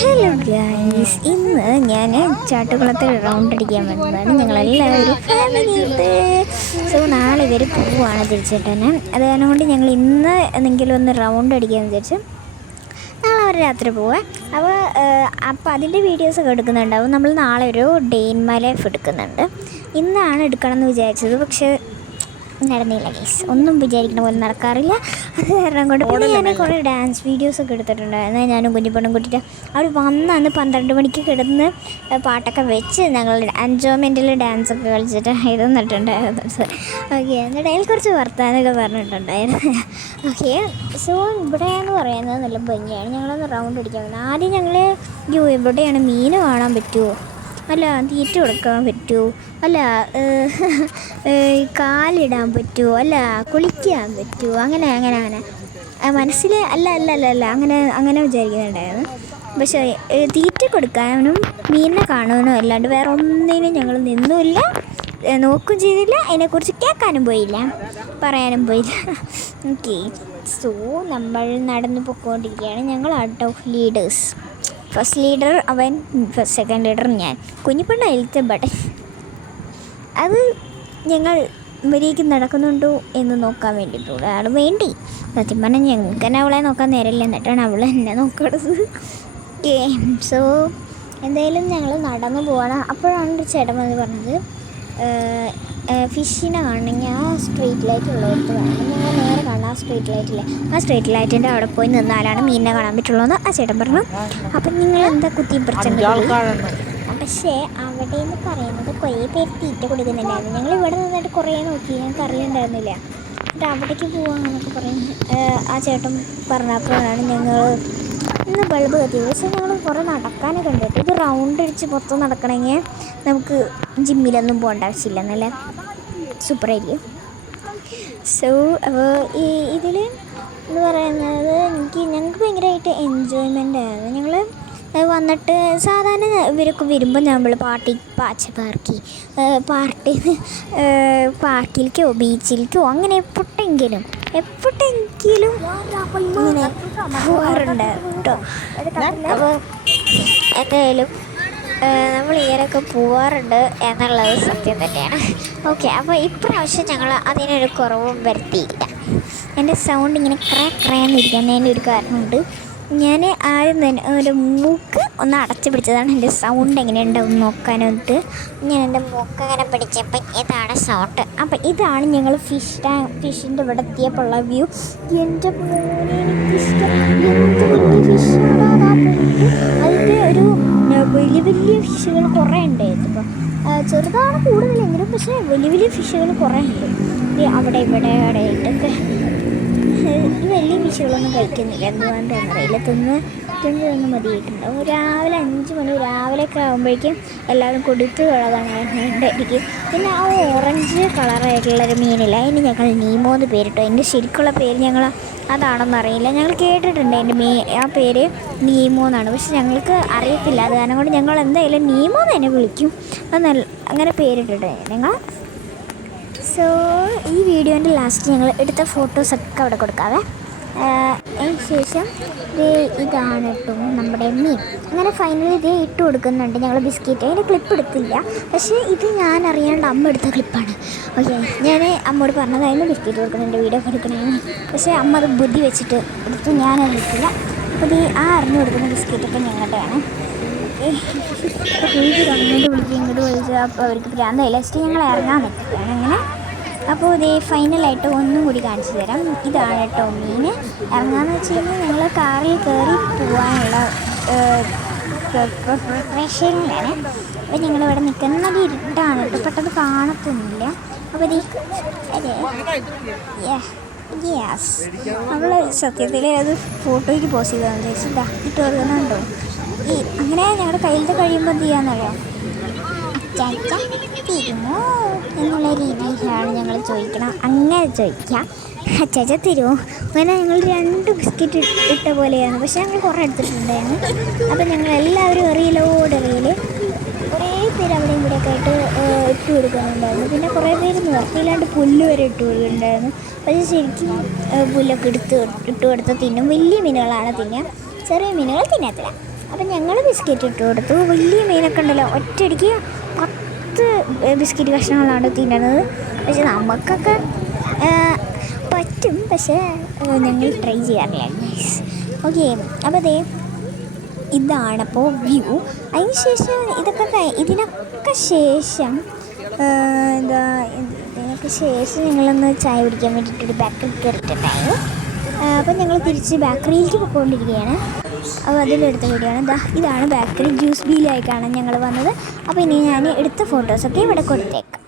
Hello guys, ഇന്ന് ഞാൻ ചാട്ടുകുളത്തിൽ round അടിക്കാൻ വന്നതാണ്. ഞങ്ങളെല്ലാവരും ഫാമിലിയുണ്ട്. സോ നാളെ ഇവർ പോവുകയാണ് തിരിച്ചിട്ടന്നെ. അത് കാരണം കൊണ്ട് ഞങ്ങൾ ഇന്ന് എന്തെങ്കിലും ഒന്ന് റൗണ്ട് അടിക്കാമെന്ന് വിചാരിച്ചു. നാളെ അവർ രാത്രി പോവാം. അപ്പോൾ അതിൻ്റെ വീഡിയോസൊക്കെ എടുക്കുന്നുണ്ടാവും. നമ്മൾ നാളെ ഒരു ഡേ ഇൻ മൈ ലൈഫ് എടുക്കുന്നുണ്ട്. ഇന്നാണ് എടുക്കണം എന്ന് വിചാരിച്ചത്, പക്ഷേ നടന്നില്ല ഗൈസ്. ഒന്നും വിചാരിക്കണ പോലെ നടക്കാറില്ല. അത് കാരണം കൊണ്ട് പിന്നെ ഞാൻ കുറേ ഡാൻസ് വീഡിയോസൊക്കെ എടുത്തിട്ടുണ്ടായിരുന്നു. ഞാനും കുഞ്ഞിപ്പണ്ണും കൂട്ടിയിട്ട് അവർ വന്നന്ന് 12 മണിക്ക് കിടന്ന് പാട്ടൊക്കെ വെച്ച് ഞങ്ങൾ എൻജോയ്മെൻറ്റിൽ ഡാൻസൊക്കെ കളിച്ചിട്ട് ഇരുന്നിട്ടുണ്ടായിരുന്നു. ഓക്കെ, എന്നിട്ട് അതിൽ കുറച്ച് വർത്താനമൊക്കെ പറഞ്ഞിട്ടുണ്ടായിരുന്നു. ഓക്കെ, സോ ഇവിടെയെന്ന് പറയുന്നത് നല്ല ഭംഗിയാണ്. ഞങ്ങളൊന്ന് റൗണ്ട് അടിക്കാൻ വന്നത്. ആദ്യം ഞങ്ങൾ എവിടെയാണ് മീൻ കാണാൻ പറ്റുമോ, അല്ല തീറ്റ കൊടുക്കാൻ പറ്റുമോ, അല്ല കാലിടാൻ പറ്റുമോ, അല്ല കുളിക്കാൻ പറ്റുമോ, അങ്ങനെ മനസ്സിൽ അല്ല അങ്ങനെ വിചാരിക്കുന്നുണ്ടായിരുന്നു. പക്ഷേ തീറ്റ കൊടുക്കാനും മീനിനെ കാണാനും അല്ലാണ്ട് വേറെ ഒന്നിനും ഞങ്ങൾ നിന്നുമില്ല, നോക്കും ചെയ്തില്ല, അതിനെക്കുറിച്ച് കേൾക്കാനും പോയില്ല, പറയാനും പോയില്ല. ഓക്കെ, സോ നമ്മൾ നടന്നു പോയിക്കൊണ്ടിരിക്കുകയാണ്. ഞങ്ങൾ out of leaders. First leader അവൻ, സെക്കൻഡ് ലീഡർ ഞാൻ. കുഞ്ഞിപ്പെണ്ണ അതിലത്തെ ബട്ടൺ. അത് ഞങ്ങൾ മര്യാദയ്ക്ക് നടക്കുന്നുണ്ടോ എന്ന് നോക്കാൻ വേണ്ടിയിട്ടുള്ള ആൾ വേണ്ടി. സത്യം പറഞ്ഞാൽ ഞങ്ങൾക്ക് തന്നെ അവളെ നോക്കാൻ നേരമില്ല, എന്നിട്ടാണ് അവൾ എന്നെ നോക്കുന്നത്. ഓക്കെ, സോ എന്തായാലും ഞങ്ങൾ നടന്നു പോവാണ്. അപ്പോഴാണ് ഒരു ചേട്ടൻ വന്ന് പറഞ്ഞത്, ഫിഷിനെ കാണണമെങ്കിൽ ആ സ്ട്രീറ്റ് ലൈറ്റ് ഉള്ളിടത്ത് കാണണം. ഞങ്ങൾ നേരെ കാണാം ആ സ്ട്രീറ്റ് ലൈറ്റില്ലേ, ആ സ്ട്രീറ്റ് ലൈറ്റിൻ്റെ അവിടെ പോയി നിന്നാലാണ് മീനിനെ കാണാൻ പറ്റുള്ളൂ എന്ന് ആ ചേട്ടൻ പറഞ്ഞു. അപ്പം നിങ്ങൾ എന്താ കുത്തിപ്പറിച്ചുണ്ട്? പക്ഷേ അവിടെ നിന്ന് പറയുന്നത് കുറേ പേര് തീറ്റ കൊടുക്കുന്നുണ്ടായിരുന്നു. ഞങ്ങൾ ഇവിടെ നിന്നിട്ട് കുറേ നോക്കി, ഞങ്ങൾക്ക് അറിയുന്നുണ്ടായിരുന്നില്ല. എന്നിട്ട് അവിടേക്ക് പോവാമെന്നൊക്കെ പറയുന്നത് ആ ചേട്ടൻ പറഞ്ഞപ്പോഴാണ് ഞങ്ങൾ ഇന്ന് ബൾബ് കത്തിയത്. പക്ഷേ ഞങ്ങൾ കുറേ നടക്കാനൊക്കെ ഉണ്ട്. ഇത് റൗണ്ട് അടിച്ച് മൊത്തം നടക്കണമെങ്കിൽ നമുക്ക് ജിമ്മിലൊന്നും പോകേണ്ട ആവശ്യമില്ല, നല്ല സൂപ്പറായിരിക്കും. സോ അപ്പോൾ ഇതിൽ എന്ന് പറയുന്നത് ഞങ്ങൾക്ക് ഭയങ്കരമായിട്ട് എൻജോയ്മെൻ്റ് ആയിരുന്നു. ഞങ്ങൾ വന്നിട്ട് സാധാരണ ഇവരൊക്കെ വരുമ്പോൾ നമ്മൾ പാർക്കിലേക്കോ ബീച്ചിലേക്കോ അങ്ങനെ എപ്പോഴെങ്കിലും ഇങ്ങനെ പോകാറുണ്ട് കേട്ടോ. അപ്പോൾ എന്തായാലും നമ്മൾ ഇങ്ങനെയൊക്കെ പോവാറുണ്ട് എന്നുള്ളത് സത്യം തന്നെയാണ്. ഓക്കെ, അപ്പോൾ ഇപ്രാവശ്യം ഞങ്ങൾ അതിനൊരു കുറവും വരുത്തിയില്ല. എൻ്റെ സൗണ്ട് ഇങ്ങനെ ക്രേന്നിരിക്കുന്നതിൻ്റെ ഒരു കാരണമുണ്ട്. ഞാൻ ആദ്യം തന്നെ ഒരു മൂക്ക് ഒന്ന് അടച്ചു പിടിച്ചതാണ് എൻ്റെ സൗണ്ട് എങ്ങനെ ഉണ്ടാവും നോക്കാനായിട്ട്. ഞാൻ എൻ്റെ മൂക്ക് അങ്ങനെ പിടിച്ചപ്പോൾ ഇതാണ് സൗണ്ട്. അപ്പം ഇതാണ് ഞങ്ങൾ ഫിഷിൻ്റെ ഇവിടെ എത്തിയപ്പോൾ ഉള്ള വ്യൂ. എൻ്റെ മോനെ എനിക്കിഷ്ടം, എന്ത് വലിയ ഫിഷാണ്. അതിൻ്റെ ഒരു വലിയ ഫിഷുകൾ കുറേ ഉണ്ടായിരുന്നു. ഇപ്പം ചെറുതാണ് കൂടുതലെങ്കിലും, പക്ഷേ വലിയ ഫിഷുകൾ കുറേ ഉണ്ട്. അവിടെ ഇവിടെ ആയിട്ടൊക്കെ. വലിയ ഫിഷുകളൊന്നും കഴിക്കുന്നില്ല, എന്തുകൊണ്ടാണെന്ന് അറിയില്ല. തിന്ന് മതിയായിട്ടുണ്ടാവും. രാവിലെ 5 മണി രാവിലെയൊക്കെ ആകുമ്പോഴേക്കും എല്ലാവരും കൊടുത്തു കളതാണ് ഉണ്ടായിരിക്കും. പിന്നെ ആ ഓറഞ്ച് കളറായിട്ടുള്ളൊരു മീനില്ല, അതിന് ഞങ്ങൾ നീമോ എന്ന് പേരിട്ടു. അതിൻ്റെ ശരിക്കുള്ള പേര് ഞങ്ങൾ അതാണെന്നറിയില്ല. ഞങ്ങൾ കേട്ടിട്ടുണ്ട് ആ പേര് നീമോ എന്നാണ്, പക്ഷെ ഞങ്ങൾക്ക് അറിയത്തില്ല. അത് കാരണം കൊണ്ട് ഞങ്ങൾ എന്തായാലും നീമോ എന്ന് തന്നെ വിളിക്കും. അത് അങ്ങനെ പേരിട്ടിട്ട് ഞങ്ങൾ. സോ ഈ വീഡിയോൻ്റെ ലാസ്റ്റ് ഞങ്ങൾ എടുത്ത ഫോട്ടോസൊക്കെ അവിടെ കൊടുക്കാവേ. അതിന് ശേഷം ഇതാണ് കേട്ടോ നമ്മുടെ മീൻ. അങ്ങനെ ഫൈനലി ഇത് ഇട്ട് കൊടുക്കുന്നുണ്ട് ഞങ്ങൾ ബിസ്ക്കറ്റ്. അതിൻ്റെ ക്ലിപ്പ് എടുത്തില്ല, പക്ഷേ ഇത് ഞാൻ അറിയാണ്ട് അമ്മ എടുത്ത ക്ലിപ്പാണ്. ഓക്കെ, ഞാൻ അമ്മയോട് പറഞ്ഞതായിരുന്നു ബിസ്ക്കറ്റ് കൊടുക്കുന്നുണ്ട്, വീഡിയോ ഒക്കെ എടുക്കണമെന്ന്. പക്ഷേ അമ്മ അത് ബുദ്ധി വെച്ചിട്ട് എടുത്തു, ഞാനത് എടുത്തില്ല. അപ്പോൾ ആ അറിഞ്ഞു കൊടുക്കുന്ന ബിസ്ക്കറ്റൊക്കെ ഞങ്ങളുടെയാണ്. അങ്ങോട്ട് വിളിക്കുക ഇങ്ങോട്ട് വിളിക്കുക. അപ്പോൾ അവർക്ക് ഭ്രാന്തായി. ലാസ്റ്റ് ഞങ്ങൾ ഇറങ്ങാൻ പറ്റുകയാണ് അങ്ങനെ. അപ്പോൾ ഇത് ഫൈനലായിട്ട് ഒന്നും കൂടി കാണിച്ചു തരാം. ഇതാണ് കേട്ടോ മീൻ. ഇറങ്ങാമെന്ന് വെച്ച് കഴിഞ്ഞാൽ ഞങ്ങൾ കാറിൽ കയറി പോകാനുള്ള പ്രിപ്പറേഷനിലാണ്. അപ്പോൾ ഞങ്ങളിവിടെ നിൽക്കുന്നത് ഇരുട്ടാണ് കേട്ടോ, പെട്ടെന്ന് കാണത്തൊന്നുമില്ല. അപ്പോൾ അതെ യെസ്, നമ്മൾ സത്യത്തിൽ അത് ഫോട്ടോയ്ക്ക് പോസ്റ്റ് ചെയ്താൽ ചോദിച്ചിട്ടാ ഇട്ട് കൊടുക്കുന്നുണ്ടോ. അങ്ങനെ ഞങ്ങളുടെ കയ്യിലത്തെ കഴിയുമ്പോൾ എന്ത് ചെയ്യാമെന്നറിയാം, അച്ചാച്ച തരുമോ എന്നുള്ള രീതിയിലാണ് ഞങ്ങൾ ചോദിക്കണം. അങ്ങനെ ചോദിക്കാം, അച്ചാച്ച തരുമോ. അങ്ങനെ ഞങ്ങൾ 2 ബിസ്ക്കറ്റ് ഇട്ട പോലെയാണ്, പക്ഷേ ഞങ്ങൾ കുറേ എടുത്തിട്ടുണ്ടായിരുന്നു. അപ്പം ഞങ്ങൾ എല്ലാവരും എറിയലോട് കുറേ പേര് അവിടെയും ഇവിടെയൊക്കെ ആയിട്ട് ഇട്ട് കൊടുക്കുന്നുണ്ടായിരുന്നു. പിന്നെ കുറേ പേര് നിർത്തിയില്ലാണ്ട് പുല്ല് വരെ ഇട്ട് കൊടുക്കുന്നുണ്ടായിരുന്നു. പക്ഷേ ശരിക്കും പുല്ലൊക്കെ ഇട്ട് കൊടുത്ത് തിന്നും. വലിയ മീനുകളാണ് തിന്നുക, ചെറിയ മീനുകൾ തിന്നത്തില്ല. അപ്പം ഞങ്ങൾ ബിസ്ക്കറ്റ് ഇട്ട് കൊടുത്തു. വലിയ മീനൊക്കെ ഉണ്ടല്ലോ, ഒറ്റയടിക്ക് 10 ബിസ്ക്കറ്റ് കഷ്ണങ്ങളാണ് തിന്നണത്. പക്ഷെ നമുക്കൊക്കെ പറ്റും, പക്ഷേ ഞങ്ങൾ ട്രൈ ചെയ്യാറില്ല ഗൈസ്. ഓക്കെ, അപ്പോൾ അതേ ഇതാണപ്പോൾ വ്യൂ. അതിന് ശേഷം ഇതിനൊക്കെ ശേഷം ഇതിനൊക്കെ ശേഷം ഞങ്ങളൊന്ന് ചായ കുടിക്കാൻ വേണ്ടിയിട്ടൊരു ബേക്കറി കയറിയിട്ടുണ്ടായിരുന്നു. അപ്പോൾ ഞങ്ങൾ തിരിച്ച് ബേക്കറിയിലേക്ക് പോയിക്കൊണ്ടിരിക്കുകയാണ്. അപ്പോൾ അതിലെടുത്ത വീഡിയോയാണ്. ഇതാണ് ബേക്കറി. ജ്യൂസ് ബീലായിട്ടാണ് ഞങ്ങൾ വന്നത്. അപ്പോൾ ഇനി ഞാൻ എടുത്ത ഫോട്ടോസൊക്കെ ഇവിടെ കൊടുത്തേക്കാം.